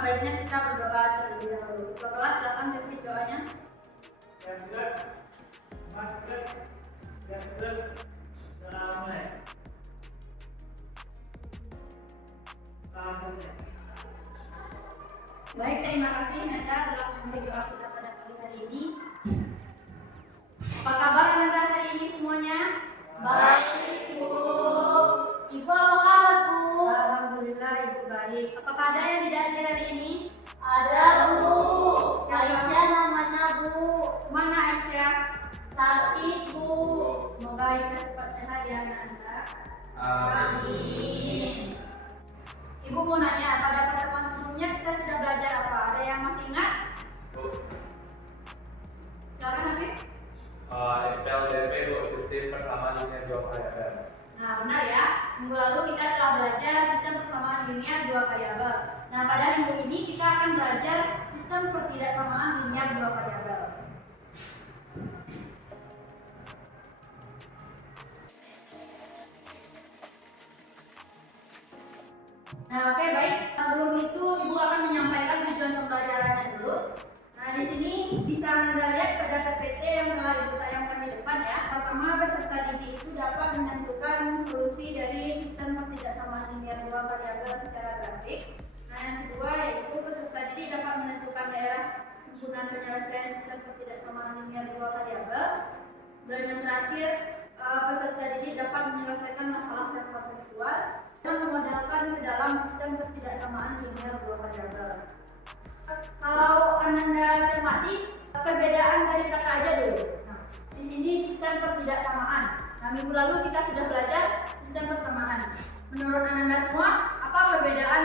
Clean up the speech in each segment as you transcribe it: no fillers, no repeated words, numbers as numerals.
baiknya kita berdoa terlebih dahulu. Ketua kelas silakan pimpin doanya. Baik, terima kasih Nanda telah memberi doa kita pada pagi hari ini. Apa kabar Nanda hari ini semuanya? Baik, Bu. Ibu apa kabar, Bu? Alhamdulillah Ibu baik. Apakah ada yang tidak hadir hari ini? Ada, Bu. Aisyah namanya, Bu. Mana Aisyah? Sakit, Bu. Semoga Aisyah cepat sehat ya Nanda. Amin. Ibu mau nanya, pada pertemuan sebelumnya kita sudah belajar apa? Ada yang masih ingat? Silakan Habib. SPLDP untuk sistem persamaan linear dua variabel. Nah benar ya, minggu lalu kita telah belajar sistem persamaan linear dua variabel. Nah pada minggu ini kita akan belajar sistem pertidaksamaan linear dua variabel. Nah oke baik, sebelum itu Ibu akan menyampaikan tujuan pembelajarannya dulu. Nah di sini bisa Anda lihat pada PPT yang telah Ibu tayangkan di depan ya. Pertama, peserta didik itu dapat menentukan solusi dari sistem pertidaksamaan linear dua variabel secara grafik. Nah yang kedua yaitu peserta didik dapat menentukan daerah penggunaan penyelesaian sistem pertidaksamaan linear dua variabel. Dan yang terakhir, peserta didik dapat menyelesaikan masalah yang kontekstual dan memodalkan ke dalam sistem pertidaksamaan linear dua variabel. Kalau Anda cermati, perbedaan dari kata aja dulu. Nah, di sini sistem pertidaksamaan. Nah, minggu lalu kita sudah belajar sistem persamaan. Menurut Anda semua, apa perbedaan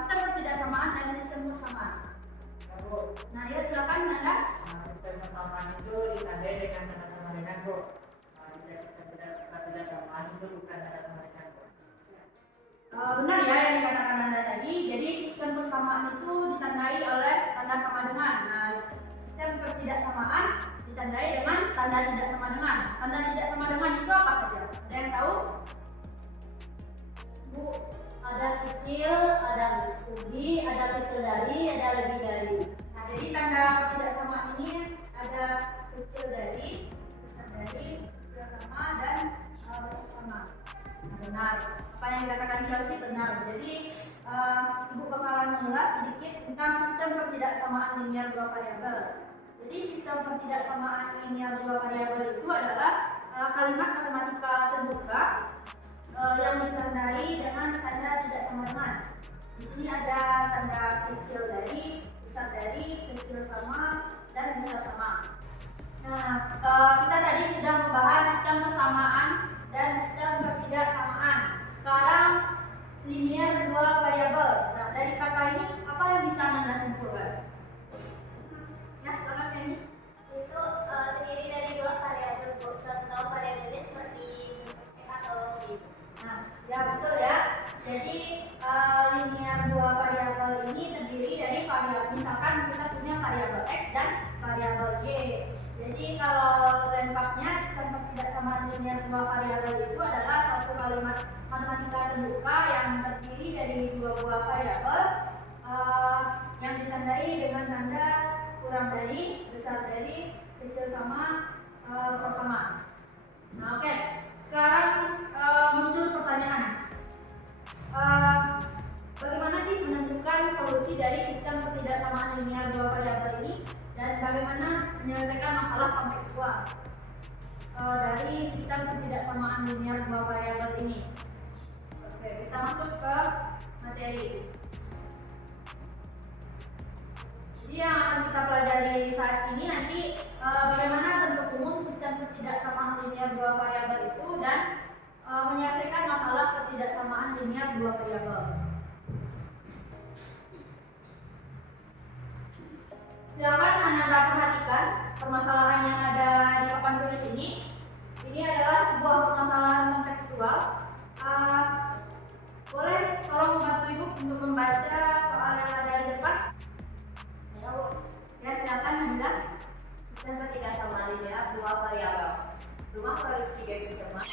sistem pertidaksamaan dan sistem persamaan? Nah, yuk silakan Anda. Sistem persamaan itu ditandai dengan tanda sama dengan, Bu. Sistem pertidaksamaan itu bukan tanda sama dengan, Bu. Benar ya yang dikatakan Anda tadi. Jadi sistem persamaan itu ditandai oleh tanda sama dengan. Nah, sistem pertidaksamaan ditandai dengan tanda tidak sama dengan. Tanda tidak sama dengan itu apa saja? Ada yang tahu? Bu, ada kecil, ada lebih, ada kecil dari, ada lebih dari. Nah, jadi tanda ketidaksamaan ini ada kecil dari, besar dari, besar sama, dan besar sama. Nah, benar. Apa yang dikatakan Chelsea benar. Jadi Ibu bakalan mengulas sedikit tentang sistem pertidaksamaan linear dua variabel. Jadi sistem pertidaksamaan linear dua variabel itu adalah kalimat matematika terbuka yang ditandai dengan tanda tidak sama dengan. Di sini ada tanda kecil dari, besar dari, kecil sama, dan besar sama. Nah, kita tadi sudah membahas sistem persamaan dan sistem pertidaksamaan. Sekarang linear dua variabel. Nah, dari kata ini apa yang bisa Anda simpulkan? Ya, silakan Penny. Itu terdiri dari dua variabel, Bu. Contoh variabelnya seperti X atau Y. Nah, ya betul ya. Jadi linear dua variabel ini terdiri dari variabel. Misalkan kita punya variabel X dan variabel Y. Jadi kalau lengkapnya sistem pertidaksamaan linear dua variabel itu adalah suatu kalimat matematika terbuka yang terdiri dari dua buah variabel yang ditandai dengan tanda kurang dari, besar dari, kecil sama, besar sama. Nah, oke. Sekarang muncul pertanyaan. Bagaimana sih menentukan solusi dari sistem pertidaksamaan linear dua variabel ini dan bagaimana menyelesaikan masalah kontekstual dari sistem pertidaksamaan linear dua variabel ini? Oke, kita masuk ke materi. Jadi yang akan kita pelajari saat ini nanti bagaimana bentuk umum sistem pertidaksamaan linear dua variabel itu dan menyelesaikan masalah pertidaksamaan linear dua variabel. Silakan Anda perhatikan permasalahan yang ada di papan tulis ini. Ini adalah sebuah permasalahan kontekstual. Boleh tolong membantu Ibu untuk membaca soal yang ada di depan? Ya, Bu. Ya, silakan Anda. Sistem pertidaksamaan linear dua variabel. Rumah produksi gaji semak.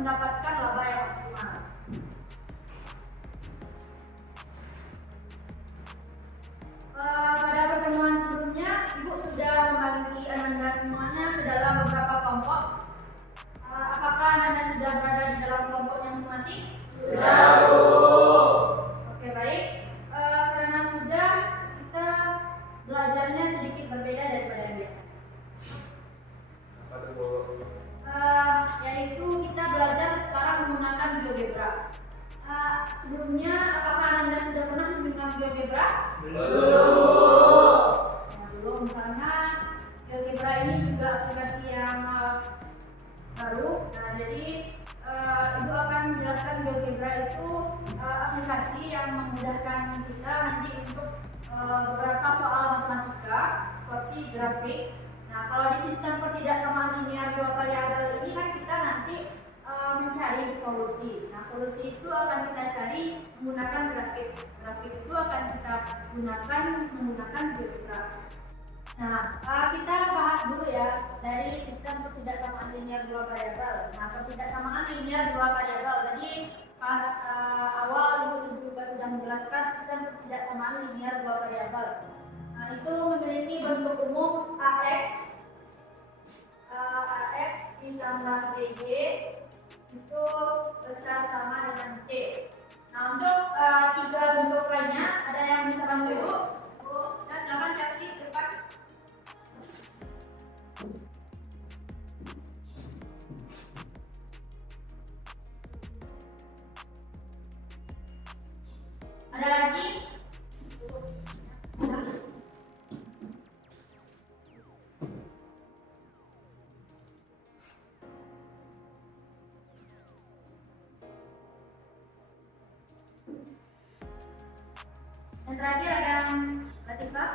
mendapatkan laba yang maksimal. Pada pertemuan sebelumnya, Ibu sudah membagi Ananda semuanya ke dalam beberapa kelompok. Apakah Ananda sudah berada di dalam kelompoknya masing-masing? Sudah, Bu. Oke, baik. Karena sudah, kita belajarnya sedikit berbeda daripada yang biasa. Apa tuh, Bu? Yaitu kita belajar sekarang menggunakan GeoGebra. Sebelumnya, apakah Ananda sudah pernah mendengar GeoGebra? Belum. Belum, karena GeoGebra ini juga aplikasi yang baru. Nah, jadi Ibu akan menjelaskan GeoGebra itu aplikasi yang memudahkan kita nanti untuk beberapa soal matematika seperti grafik. Nah, kalau di sistem ketidaksamaan linear dua variabel ini kan kita nanti mencari solusi. Nah, solusi itu akan kita cari menggunakan grafik. Grafik itu akan kita gunakan menggunakan GeoGebra. Nah, kita bahas dulu ya dari sistem ketidaksamaan linear dua variabel. Nah, ketidaksamaan linear dua variabel tadi pas awal Ibu juga sudah menjelaskan sistem ketidaksamaan linear dua variabel. Nah, itu memiliki bentuk umum AX ditambah BY itu besar sama dengan C. Nah, untuk tiga bentuk lainnya ada yang bisa bantu Ibu? Nah, silakan kasih depan. Ada lagi? Dan terakhir ada yang Latifah.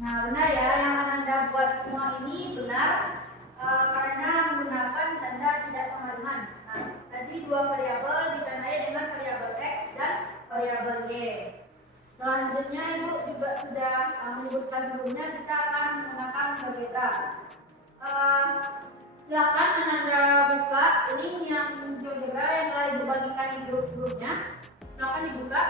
Nah, benar ya, yang Anda buat semua ini benar karena menggunakan tanda tidak sama dengan. Nah, tadi dua variabel ditandai dengan variabel X dan variabel Y. Selanjutnya Ibu juga sudah menyebutkan sebelumnya kita akan menggunakan GeoGebra. Silakan Anda buka link yang GeoGebra yang telah Ibu bagikan di grup sebelumnya. Silakan dibuka.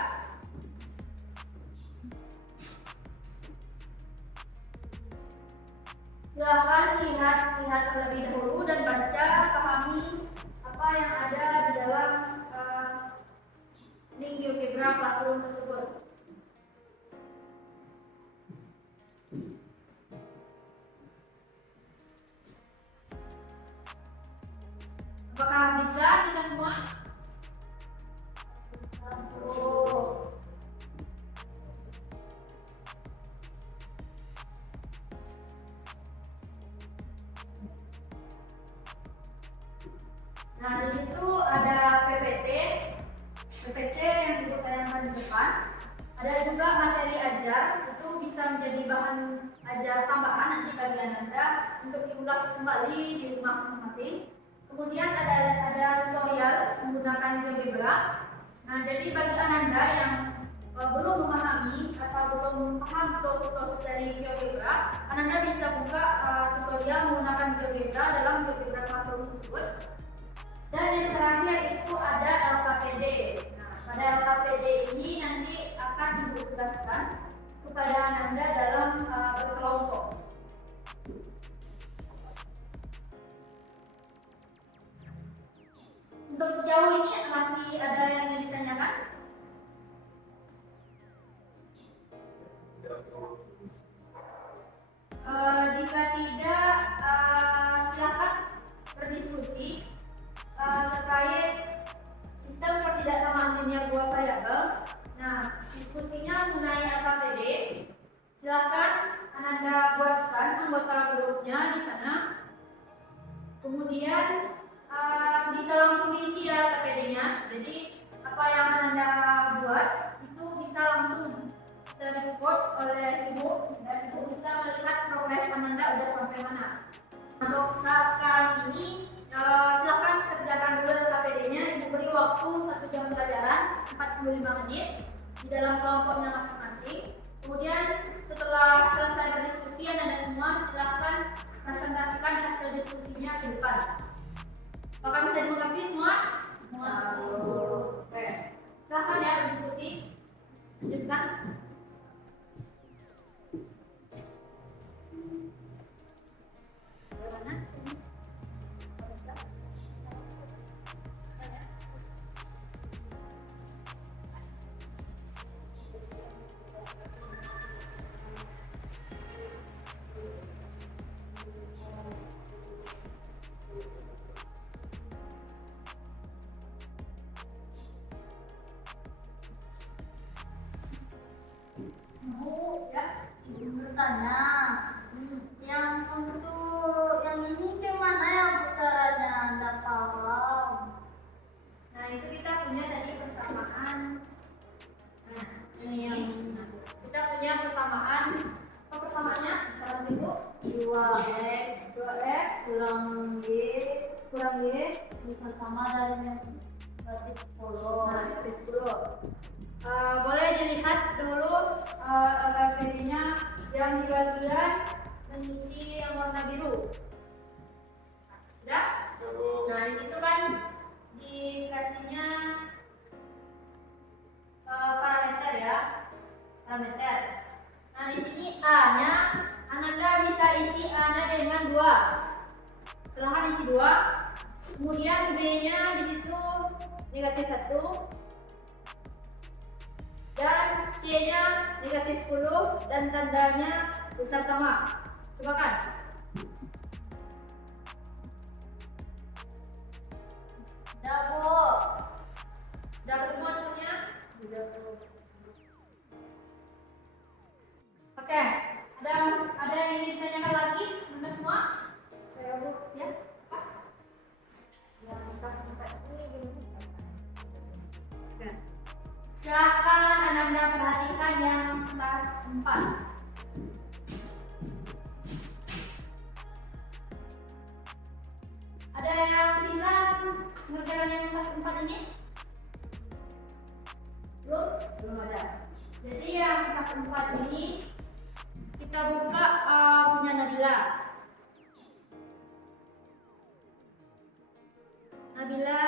Silakan lihat terlebih dahulu dan baca, pahami apa yang ada di dalam link GeoGebra Classroom tersebut. Apakah bisa kita semua? Oh. Nah, di situ ada PPT yang Ibu tayangkan di depan. Ada juga materi ajar, itu bisa menjadi bahan ajar tambahan nanti bagi Anda untuk diulas kembali di rumah masing-masing. Kemudian ada tutorial menggunakan GeoGebra. Nah, jadi bagi Anda yang belum memahami atau belum paham tools dari GeoGebra, Anda bisa buka tutorial menggunakan GeoGebra dalam GeoGebra Classroom tersebut. Dan yang terakhir itu ada LKPD. Nah, pada LKPD ini nanti akan Ibu tugaskan kepada Anda dalam berkelompok. Untuk sejauh ini masih ada yang ingin ditanyakan? Jika tidak, silakan berdiskusi terkait sistem ketidaksamaan linear dua variabel. Nah, diskusinya mengenai LKPD. Silakan Anda buatkan anggota grupnya di sana. Kemudian bisa langsung diisi ya LKPD-nya. Jadi apa yang Anda buat itu bisa langsung terrecord oleh Ibu dan Ibu bisa melihat progres Anda udah sampai mana. 45 menit di dalam kelompoknya masing-masing. Kemudian setelah selesai berdiskusi Anda semua silahkan presentasikan hasil diskusinya ke depan. Apakah bisa dimengerti semua? Oke. Silahkan ya berdiskusi. Lanjutkan. Bagaimana? Bu, ya, izin bertanya. Yang untuk yang ini gimana ya Bu caranya? Anda paham? Nah, itu kita punya tadi persamaan. Nah, Ini yang kita punya persamaan. Apa persamaannya? Salam ibu. 2x 2x kurang y kurang y. bisa sama dari negatif 10. Nah, negatif 10. Boleh dilihat dulu LPD-nya yang di bagian mengisi yang warna biru. Sudah? Nah, di situ kan dikasihnya parameter ya, parameter. Nah, di sini A-nya, Ananda bisa isi A-nya dengan 2. Silahkan isi 2. Kemudian B-nya di situ negatif 1. Dan C-nya negatif 10 dan tandanya besar sama. Coba kan? Ya Bu. Udah ketemu hasilnya? Udah Bu. Oke, ada yang ingin ditanyakan lagi? Anda semua? Saya Bu, ya? Yang kita sampai ini gimana? Oke. Silakan Anda perhatikan yang kelas 4. Ada yang bisa mengerjakan yang kelas 4 ini? Belum ada. Jadi yang kelas 4 ini kita buka punya Nabila. Nabila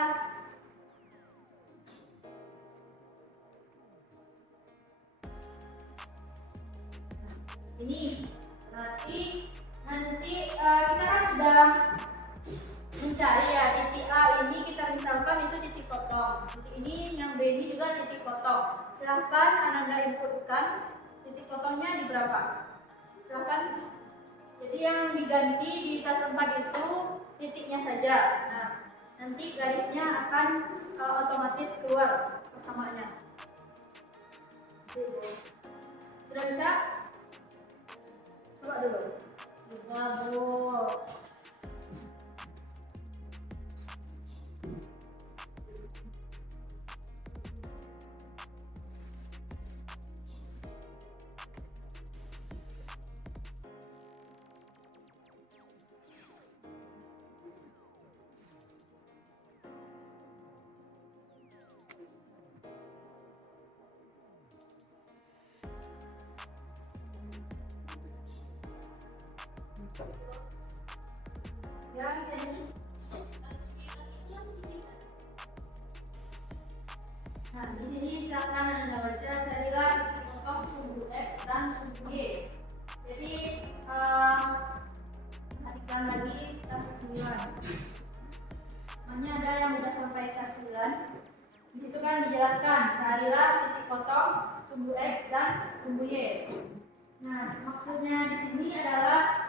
ini berarti nanti kita kan sudah mencari ya titik A ini, kita misalkan itu titik potong, titik ini yang B ini juga titik potong. Silahkan Anda inputkan titik potongnya di berapa, silahkan. Jadi yang diganti di kelas 4 itu titiknya saja. Nah, nanti garisnya akan otomatis keluar persamaannya. Sudah bisa? Coba dulu. Coba Bu. Ya, ini. Nah, di sini silakan Anda baca, carilah titik potong sumbu X dan sumbu Y. Jadi, perhatikan lagi kelas 9. Hanya ada yang sudah sampai kelas 9. Di situ kan dijelaskan, carilah titik potong sumbu X dan sumbu Y. Nah, maksudnya di sini adalah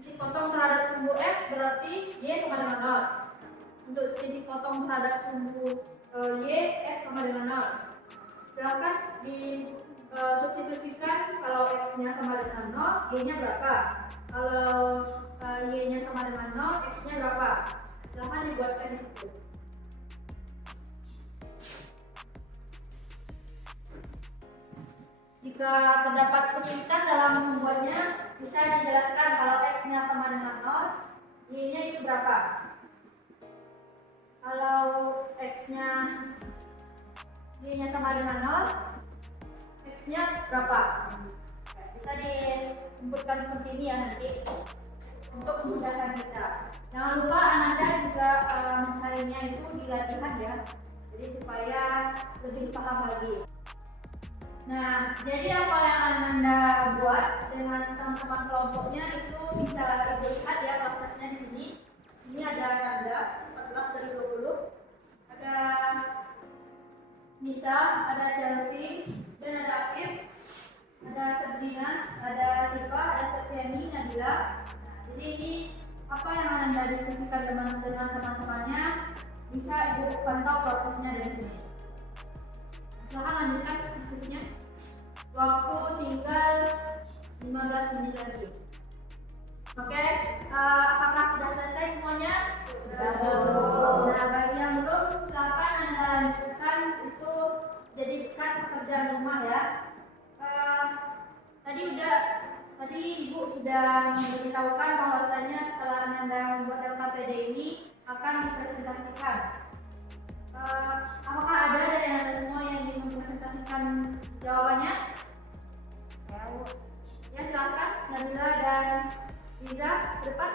titik potong terhadap sumbu X berarti Y sama dengan 0. Untuk titik potong terhadap sumbu Y, X sama dengan 0. Silahkan disubstitusikan kalau X-nya sama dengan 0, Y-nya berapa. Kalau Y-nya sama dengan 0, X-nya berapa. Silahkan dibuatkan di situ. Jika terdapat kesulitan dalam membuatnya, bisa dijelaskan kalau X-nya sama dengan 0, Y-nya itu berapa. Kalau X-nya Y-nya sama dengan 0, X-nya berapa? Bisa diinputkan seperti ini ya nanti untuk memudahkan kita. Jangan lupa Ananda juga mencarinya itu di latihan ya, jadi supaya lebih paham lagi. Nah, jadi apa yang Ananda buat dengan teman-teman kelompoknya itu bisa Ibu lihat ya prosesnya di sini. Di sini ada Ananda 14 dari 20, ada Nisa, ada Chelsea, dan ada Afif, ada Sabrina, ada Tifa, ada Septiani, Nabila. Nah, jadi ini apa yang Anda diskusikan dengan teman-temannya bisa Ibu pantau prosesnya dari sini. Silahkan lanjutkan diskusinya. Waktu tinggal 15 menit lagi. Oke, apakah sudah selesai semuanya? Sudah. Nah, bagi yang belum, silakan Anda lanjutkan itu jadikan pekerjaan rumah ya. Tadi Ibu sudah memberitahukan bahwasanya setelah Anda membuat LKPD ini akan dipresentasikan. Apakah ada dari Anda semua yang ingin mempresentasikan jawabannya? Ya, silakan Nabila dan Liza ke depan.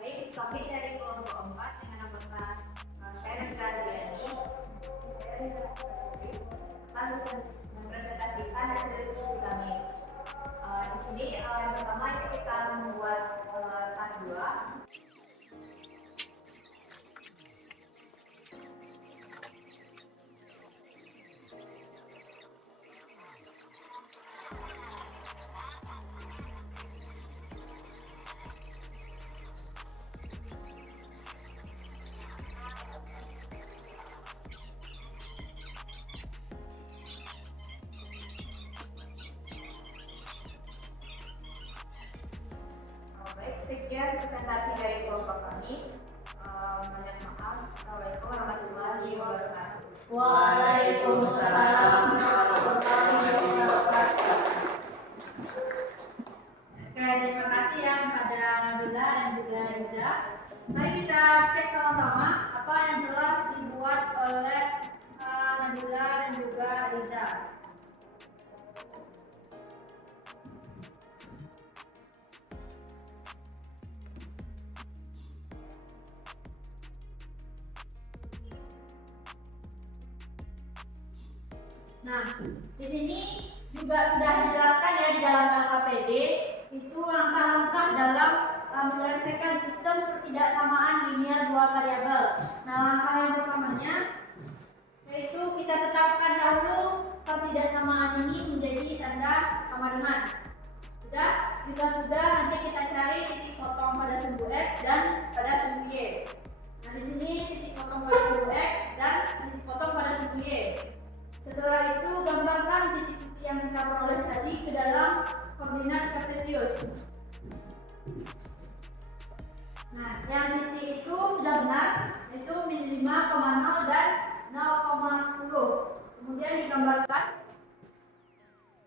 Baik, kami dari kelompok 4 dengan anggota saya dan Adriani akan mempresentasikan hasil diskusi kami. Di sini yang pertama itu kita membuat tas 2. Baik, sekian presentasi dari kelompok kami. Banyak maaf. Assalamualaikum warahmatullahi wabarakatuh. Waalaikumsalam warahmatullahi wabarakatuh. Oke, terima kasih ya kepada Nabila dan juga Liza. Mari kita cek sama-sama apa yang telah dibuat oleh Nabila dan juga Liza. Nah, di sini juga sudah dijelaskan ya di dalam LKPD itu langkah-langkah dalam menyelesaikan sistem ketidaksamaan linear dua variabel. Nah, langkah yang pertamanya yaitu kita tetapkan dahulu ketidaksamaan ini menjadi tanda sama dengan. Sudah, jika sudah nanti kita cari titik potong pada sumbu X dan pada sumbu Y. Nah, di sini titik potong pada sumbu X dan titik potong pada sumbu Y. Setelah itu gambarkan titik-titik yang kita peroleh tadi ke dalam koordinat kartesius. Nah, yang titik itu sudah benar, itu min 5,0 dan 0,10. Kemudian digambarkan,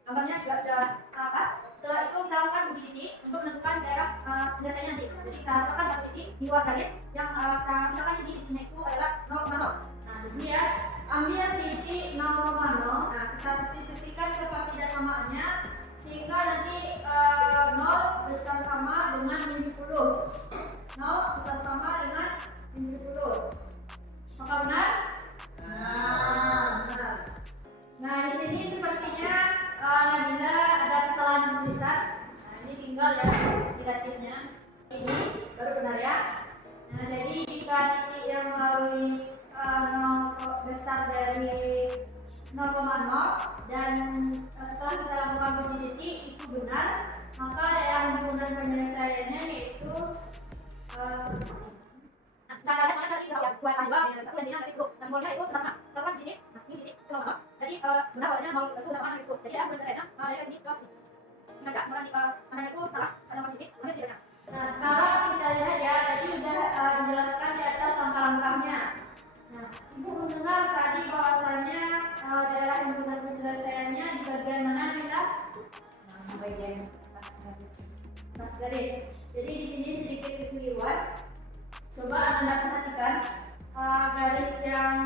gambarnya juga sudah pas. Setelah itu kita lakukan uji titik untuk menentukan daerah penyelesaiannya nanti. Jadi kita letakkan satu titik di luar garis yang kita misalkan sini titiknya itu adalah 0,0. Nah, di sini ya. Ambil titik 0,0, nah kita substitusikan ke ketidaksamaannya sehingga nanti 0 besar sama dengan min 10. 0 besar sama dengan min 10. Apakah benar? Nah, di sini sepertinya Nabila ada kesalahan penulisan. Nah, ini tinggal ya negatifnya. Ini baru benar ya. Nah, jadi jika titik yang melalui 0 besar dari 0,0 dan setelah kita lakukan uji titik itu benar, maka daerah himpunan penyelesaiannya yaitu cara dasarnya tadi ya buat tambah dengan satu dan dengan risiko. Nah, semuanya itu sama. Lakukan sini, nah ini titik itu sama. Jadi benar awalnya mau itu sama risiko. Jadi penyelesaiannya dari sini ke enggak, mana itu atas garis. Jadi di sini sedikit kekeliruan. Coba Anda perhatikan garis yang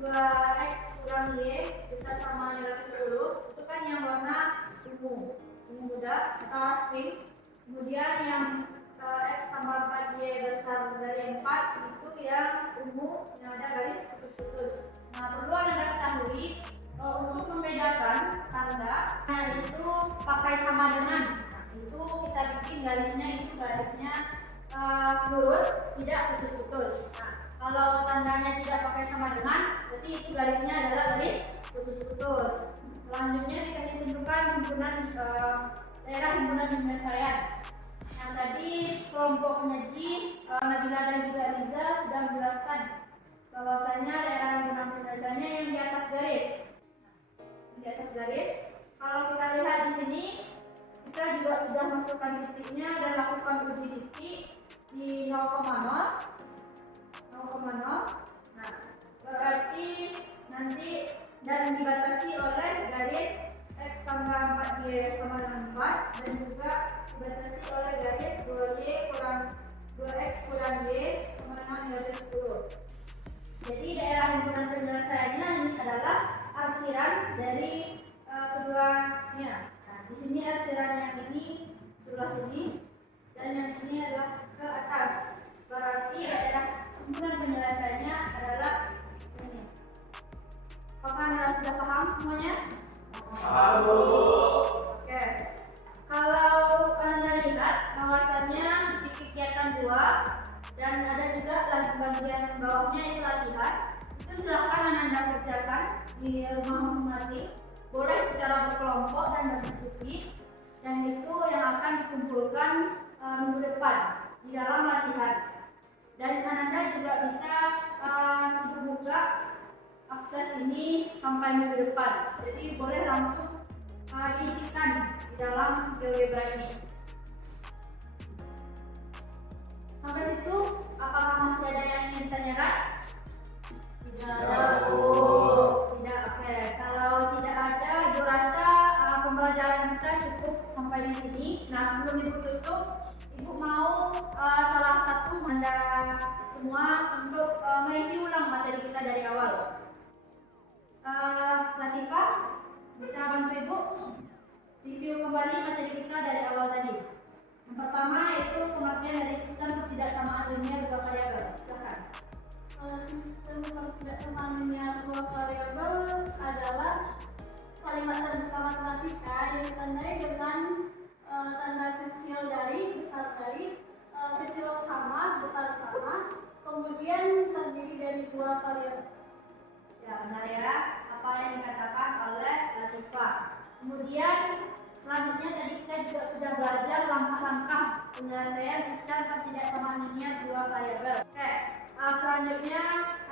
2x kurang y besar sama negatif 10 itu kan yang warna ungu muda atau pink. Kemudian yang x tambah 4y besar dari 4 itu yang ungu yang ada garis putus-putus. Nah, perlu Anda ketahui untuk membedakan tanda, itu pakai sama dengan. Nah, itu kita bikin garisnya lurus, tidak putus-putus. Nah, kalau tandanya tidak pakai sama dengan, berarti itu garisnya adalah garis putus-putus. Selanjutnya dikasih tentukan daerah himpunan penyelesaian. Yang tadi kelompok Neji, Nabila dan juga Liza sudah menjelaskan bahwasanya daerah himpunan penyelesaiannya yang di atas garis. Di atas garis. Kalau kita lihat di sini, kita juga sudah masukkan titiknya dan lakukan uji titik di 0,0. Nah, berarti nanti dan dibatasi oleh garis x tambah 4y sama dengan 4 dan juga dibatasi oleh garis 2x kurang y sama dengan negatif 10. Jadi daerah himpunan penyelesaiannya ini adalah arsiran dari keduanya. Nah, di sini arsiran yang ini sebelah sini dan yang ini adalah ke atas. Berarti daerah himpunan penyelesaiannya adalah ini. Apakah Anda sudah paham semuanya? Paham. Oke. Kalau Anda lihat bahwasannya di kegiatan 2 dan ada juga bagian bawahnya itu latihan, itu silakan Anda kerjakan di rumah masing-masing. Boleh secara berkelompok dan berdiskusi, dan itu yang akan dikumpulkan minggu depan di dalam latihan. Dan Anda juga bisa buka akses ini sampai minggu depan. Jadi boleh langsung diisikan di dalam GeoGebra ini. Sampai situ, apakah masih ada yang ingin ditanyakan? Tidak ada. Tidak, oke. Kalau tidak ada, Ibu rasa pembelajaran kita cukup sampai di sini. Nah, sebelum Ibu tutup, Ibu mau salah satu Anda semua untuk mereview ulang materi kita dari awal. Latifah, bisa bantu Ibu review kembali materi kita dari awal tadi. Yang pertama yaitu pengertian dari sistem ketidaksamaan linear dua variabel. Silakan. Sistem ketidaksamaan linear dua variabel adalah kalimat terbuka matematika yang ditandai dengan tanda kecil dari, besar dari, kecil sama, besar sama, kemudian terdiri dari dua variabel. Ya, benar ya, apa yang dikatakan oleh Latifah. Kemudian selanjutnya tadi kita juga sudah belajar langkah-langkah penyelesaian sistem ketidaksamaan linear dua variabel. Oke, selanjutnya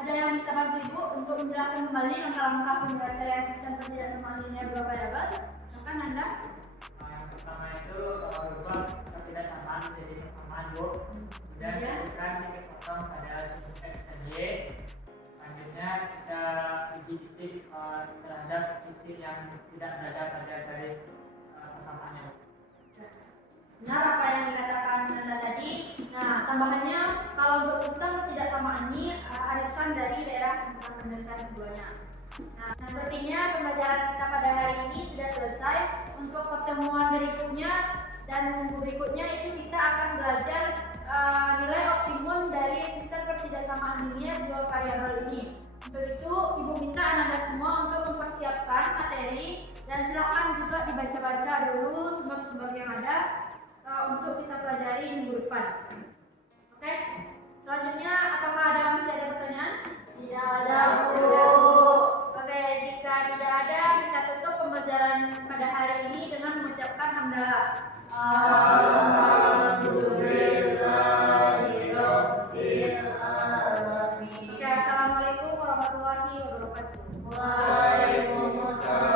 ada yang bisa bantu Ibu untuk menjelaskan kembali langkah-langkah penyelesaian sistem ketidaksamaan linear dua variabel? Silakan Anda. Yang pertama itu berubah ketidaksamaan menjadi kesamaan Bu. Kemudian disebutkan titik kosong pada sumbu x dan y. Selanjutnya kita uji titik terhadap titik yang tidak berada pada garis kesamaannya. Benar apa yang dikatakan Anda tadi. Nah, tambahannya kalau untuk sistem ketidaksamaan ini arisan dari daerah himpunan penyelesaian keduanya. Nah, sepertinya pembelajaran kita pada hari ini sudah selesai. Untuk pertemuan berikutnya dan minggu berikutnya itu kita akan belajar nilai optimum dari sistem ketidaksamaan linear dua variabel ini. Untuk itu, Ibu minta Anda semua untuk mempersiapkan materi dan silakan juga dibaca-baca dulu sumber-sumber yang ada untuk kita pelajari minggu depan. Oke? Selanjutnya, apakah masih ada pertanyaan? Tidak ada, Bu. Bu. Oke, jika tidak ada, kita tutup pembelajaran pada hari ini dengan mengucapkan hamdalah. Oke, assalamualaikum warahmatullahi wabarakatuh. Waalaikumsalam.